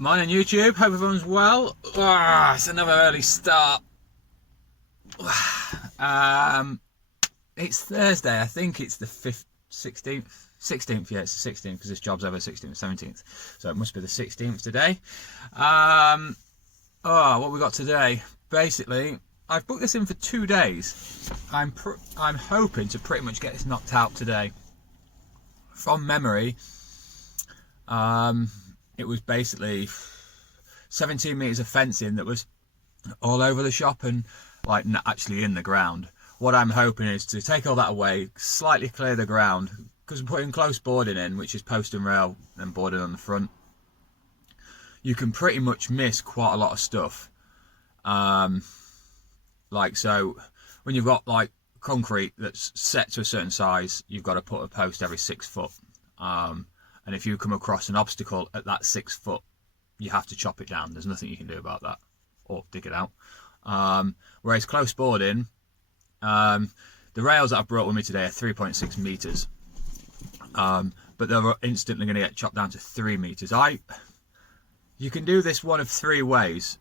Morning YouTube, hope everyone's well. It's another early start. It's Thursday, I think it's the 16th, yeah it's the 16th because this job's over 16th, 17th. So it must be the 16th today. What we got today? Basically, I've booked this in for 2 days. I'm hoping to pretty much get this knocked out today. From memory, it was basically 17 metres of fencing that was all over the shop and like actually in the ground. What I'm hoping is to take all that away, slightly clear the ground, because we're putting close boarding in, which is post and rail and boarding on the front. You can pretty much miss quite a lot of stuff. Like, so when you've got like concrete that's set to a certain size, you've got to put a post every 6 foot. And if you come across an obstacle at that 6 foot, you have to chop it down. There's nothing you can do about that, or dig it out. Whereas close boarding, the rails that I've brought with me today are 3.6 meters, but they're instantly going to get chopped down to 3 meters. You can do this one of 3 ways.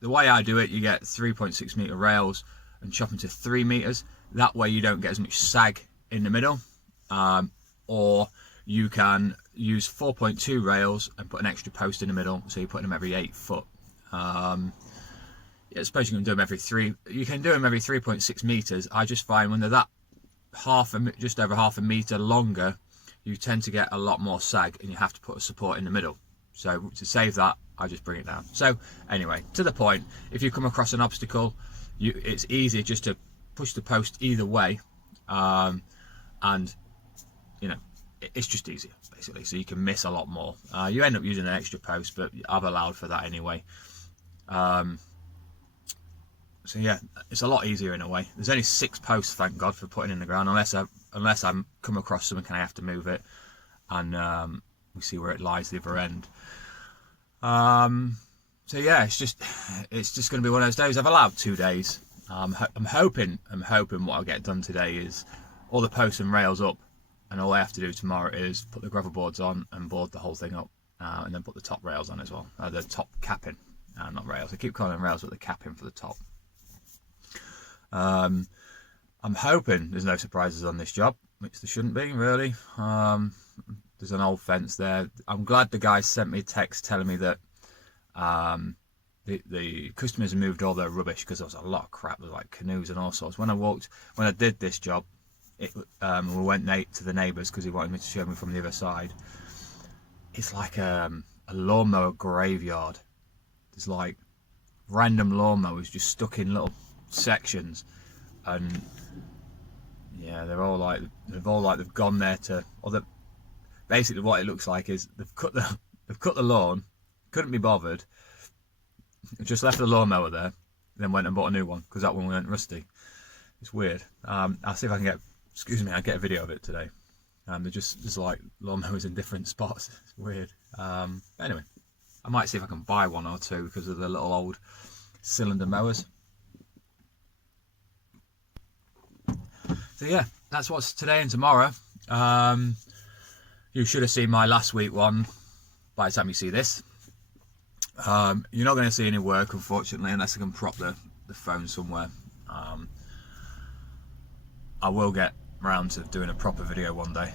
The way I do it, you get 3.6 meter rails and chop them to 3 meters. That way you don't get as much sag in the middle. Or you can use 4.2 rails and put an extra post in the middle, so you're putting them every 8 foot. Yeah, I suppose you can do them every 3. You can do them every 3.6 meters. I just find when they're that just over half a meter longer, you tend to get a lot more sag, and you have to put a support in the middle. So to save that, I just bring it down. So anyway, to the point, if you come across an obstacle, it's easy just to push the post either way, and you know, it's just easier basically, so you can miss a lot more. You end up using an extra post, but I've allowed for that anyway. So yeah, it's a lot easier in a way. There's only 6 posts, thank God, for putting in the ground, unless I'm come across something and I have to move it, and we see where it lies the other end. So yeah, it's just going to be one of those days. I've allowed 2 days. I'm hoping what I'll get done today is all the posts and rails up, and all I have to do tomorrow is put the gravel boards on and board the whole thing up, and then put the top rails on as well, the top capping, not rails. I keep calling them rails, but the capping for the top. I'm hoping there's no surprises on this job, which there shouldn't be really. There's an old fence there. I'm glad the guy sent me a text telling me that the customers have moved all their rubbish, because there was a lot of crap. There was like canoes and all sorts. When I did this job, we went to the neighbours because he wanted me to show me from the other side. It's like a lawnmower graveyard. There's like random lawnmowers just stuck in little sections, and yeah, they've gone there to, basically what it looks like is they've cut the lawn, couldn't be bothered, just left the lawnmower there, then went and bought a new one because that one went rusty. It's weird. I'll see if I can get a video of it today. There's like lawnmowers in different spots. It's weird. Anyway, I might see if I can buy 1 or 2 because of the little old cylinder mowers. So yeah, that's what's today and tomorrow. You should have seen my last week one by the time you see this. You're not going to see any work, unfortunately, unless I can prop the phone somewhere. I will get round to doing a proper video one day.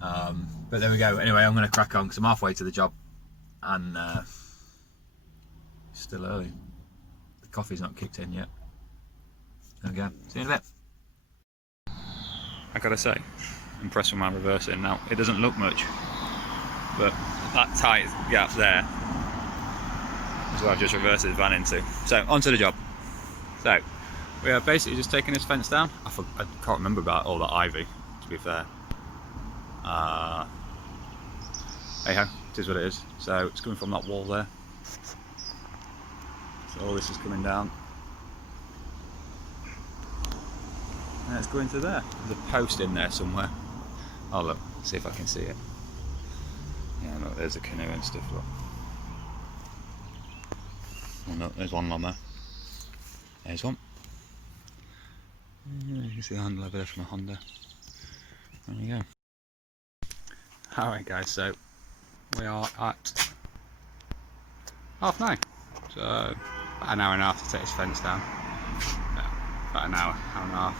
But there we go. Anyway, I'm going to crack on because I'm halfway to the job, and it's still early. The coffee's not kicked in yet. There we go. See you in a bit. I gotta say, impressed with my reversing. Now, it doesn't look much, but that tight gap there is what I've just reversed the van into. So, onto the job. So, we are basically just taking this fence down. I can't remember about all that ivy, to be fair. Hey ho, it is what it is. So, it's coming from that wall there. So, all this is coming down. And it's going to there. There's a post in there somewhere. Oh look, see if I can see it. Yeah, look, there's a canoe and stuff. Look. Oh no, there's one on there. There's one. You can see the handle over there from a Honda. There you go. Alright guys, so we are at 9:30. So about an hour and a half to take his fence down. About an hour and a half.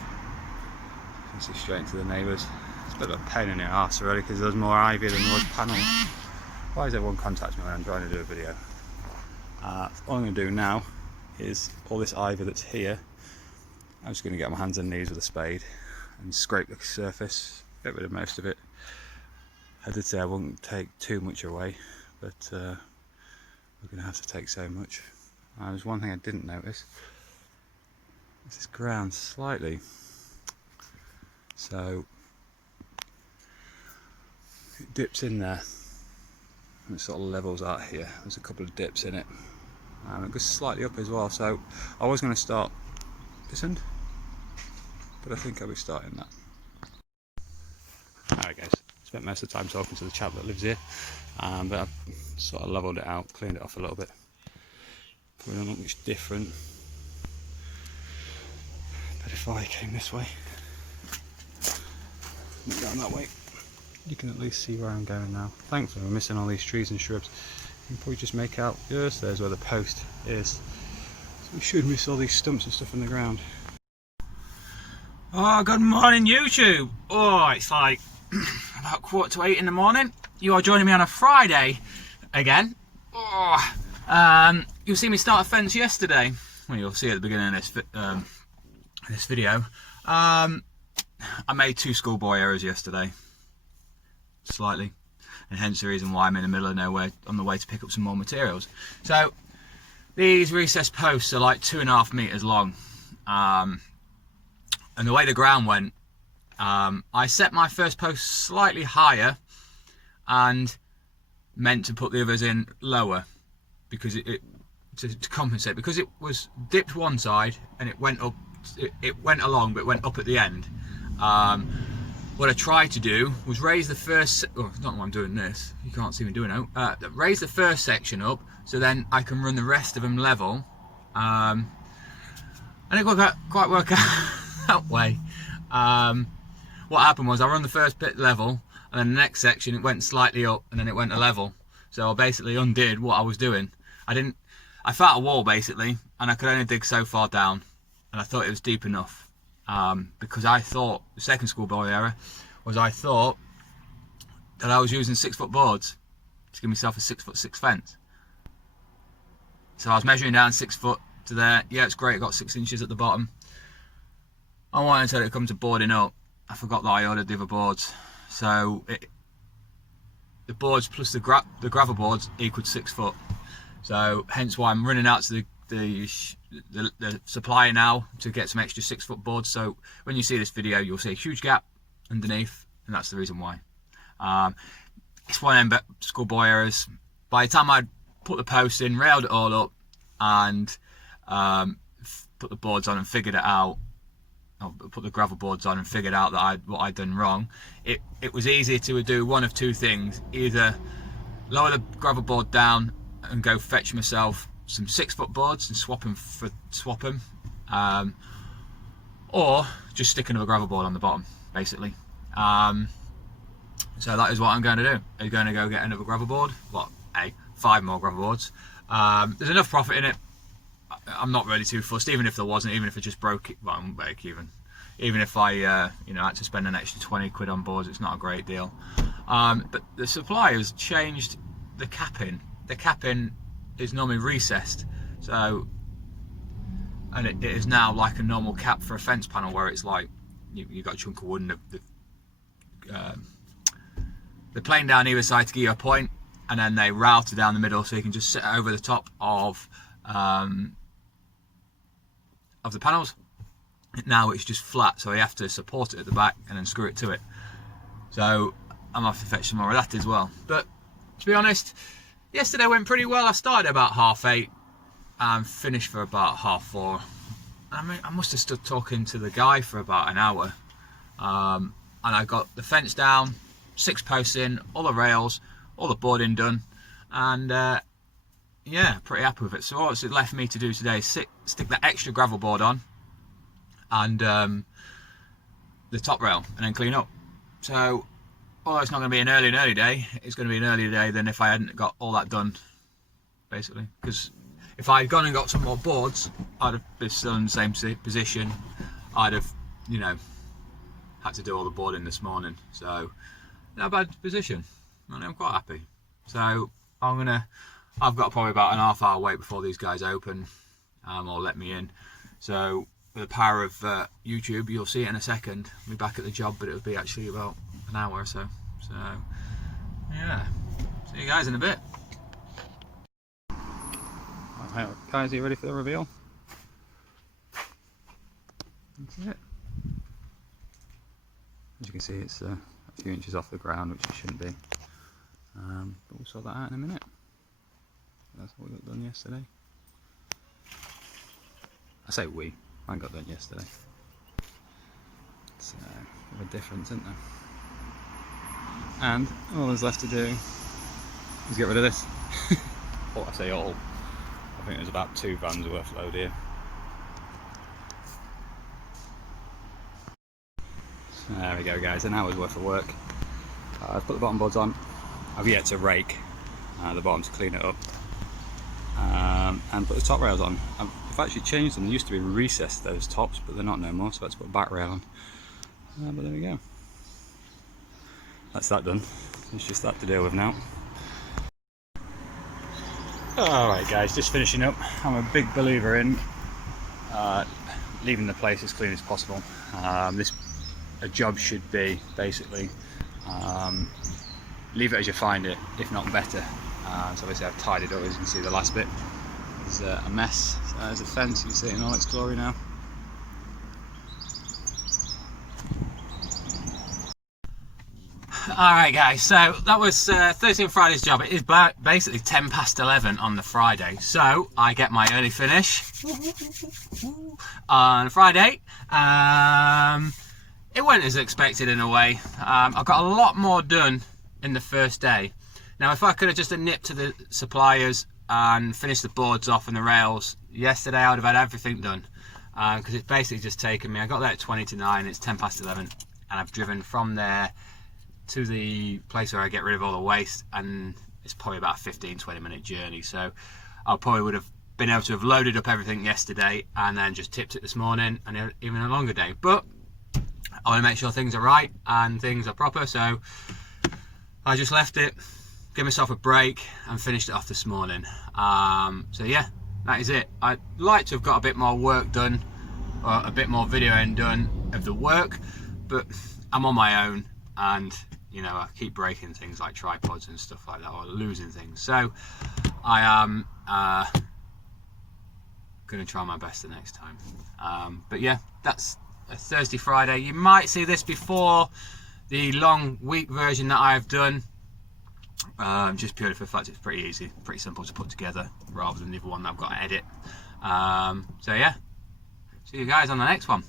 You can see straight into the neighbours. It's a bit of a pain in the arse really, because there's more ivy than there was panels. Why does everyone contact me when I'm trying to do a video? All I'm going to do now is all this ivy that's here, I'm just going to get my hands and knees with a spade and scrape the surface, get rid of most of it. I did say I wouldn't take too much away, but we're going to have to take so much. There's one thing I didn't notice. This ground slightly, so it dips in there and it sort of levels out here. There's a couple of dips in it. It goes slightly up as well, so I was going to start this end, but I think I'll be starting that. Alright guys, spent most of the time talking to the chap that lives here, but I've sort of levelled it out, cleaned it off a little bit. Probably don't look much different, but if I came this way, went down that way, you can at least see where I'm going now. Thankfully we're missing all these trees and shrubs. You can probably just make out, yes, there's where the post is. So we should miss all these stumps and stuff in the ground. Oh, good morning YouTube. Oh, it's like about 7:45 in the morning. You are joining me on a Friday again. Oh, you'll see me start a fence yesterday. Well, you'll see at the beginning of this video. I made 2 schoolboy errors yesterday. Slightly. And hence the reason why I'm in the middle of nowhere on the way to pick up some more materials. So these recessed posts are like 2.5 meters long, and the way the ground went, I set my first post slightly higher and meant to put the others in lower because to compensate, because it was dipped one side and it went up, it went along but it went up at the end. What I tried to do was raise the first, oh, it's not why I'm doing this, you can't see me doing it, raise the first section up so then I can run the rest of them level, and it quite work out that way. What happened was I run the first bit level and then the next section it went slightly up and then it went to level, so I basically undid what I was doing. I felt a wall basically and I could only dig so far down, and I thought it was deep enough. Because I thought, the second schoolboy error was I thought that I was using 6-foot boards to give myself a 6'6" fence. So I was measuring down 6 foot to there. Yeah, it's great, I got 6 inches at the bottom. I wanted to come to boarding up. I forgot that I ordered the other boards. So the boards plus the gravel boards equaled 6 foot. So hence why I'm running out to the supplier now to get some extra 6-foot boards. So when you see this video you'll see a huge gap underneath, and that's the reason why. It's one of them schoolboy errors. By the time I'd put the post in, railed it all up and put the boards on and figured it out, put the gravel boards on and figured out that what I'd done wrong, it was easy to do one of two things: either lower the gravel board down and go fetch myself some 6-foot boards and swap them, or just stick another gravel board on the bottom basically. So that is what I'm going to do. I'm going to go get another gravel board, 5 more gravel boards. There's enough profit in it. I'm not really too fussed, even if there wasn't, even if I just broke it, well, I wouldn't break even if I had to spend an extra 20 quid on boards, it's not a great deal. But the suppliers changed the capping. The capping is normally recessed, so, and it is now like a normal cap for a fence panel, where it's like you've got a chunk of wood and the plane down either side to give you a point, and then they router down the middle so you can just sit over the top of the panels. Now it's just flat, so you have to support it at the back and then screw it to it. So I'm off to fetch some more of that as well. But to be honest, yesterday went pretty well. I started about 8:30 and finished for about 4:30. I must have stood talking to the guy for about an hour, and I got the fence down, 6 posts in, all the rails, all the boarding done, and yeah, pretty happy with it. So all it's left me to do today is stick that extra gravel board on and the top rail, and then clean up. So although it's not going to be an early day, it's going to be an earlier day than if I hadn't got all that done basically. Because if I had gone and got some more boards, I'd have been still in the same position. I'd have, you know, had to do all the boarding this morning. So, not a bad position. And I'm quite happy. So, I've got probably about an half-hour wait before these guys open, or let me in. So, with the power of YouTube, you'll see it in a second. I'll be back at the job, but it'll be actually about an hour or so. So, yeah. See you guys in a bit. Alright, guys, are you ready for the reveal? That's it. As you can see, it's a few inches off the ground, which it shouldn't be. But we'll sort that out in a minute. That's what we got done yesterday. I say we, mine got done yesterday. It's a bit of a difference, isn't there? And all there's left to do is get rid of this. Well, I say all. I think there's about 2 vans worth of load here. So there we go, guys, an hour's worth of work. I've put the bottom boards on. I've yet to rake the bottom to clean it up. And put the top rails on. I've actually changed them. They used to be recessed, those tops, but they're not no more, so I had to put a back rail on. But there we go. That's that done. It's just that to deal with now. Alright guys, just finishing up. I'm a big believer in leaving the place as clean as possible. A job should be basically leave it as you find it, if not better. So obviously I've tidied up, as you can see the last bit is a mess. So there's a fence, you can see it in all its glory now. Alright guys, so that was Thursday and Friday's job. It is basically 10 past 11 on the Friday, so I get my early finish on Friday. It went as expected in a way. I got a lot more done in the first day. Now if I could have just nipped to the suppliers and finished the boards off and the rails yesterday, I would have had everything done, because it's basically just taken me, I got there at 20 to 9, it's 10 past 11, and I've driven from there to the place where I get rid of all the waste, and it's probably about a 15-20 minute journey. So I probably would have been able to have loaded up everything yesterday and then just tipped it this morning, and even a longer day. But I want to make sure things are right and things are proper, so I just left it, gave myself a break and finished it off this morning. So yeah, that is it. I'd like to have got a bit more work done, or a bit more videoing done of the work, but I'm on my own, and you know, I keep breaking things like tripods and stuff like that, or losing things. So I am going to try my best the next time. But yeah, that's a Thursday, Friday. You might see this before the long week version that I've done, just purely for the fact it's pretty easy, pretty simple to put together, rather than the other one that I've got to edit. So yeah, see you guys on the next one.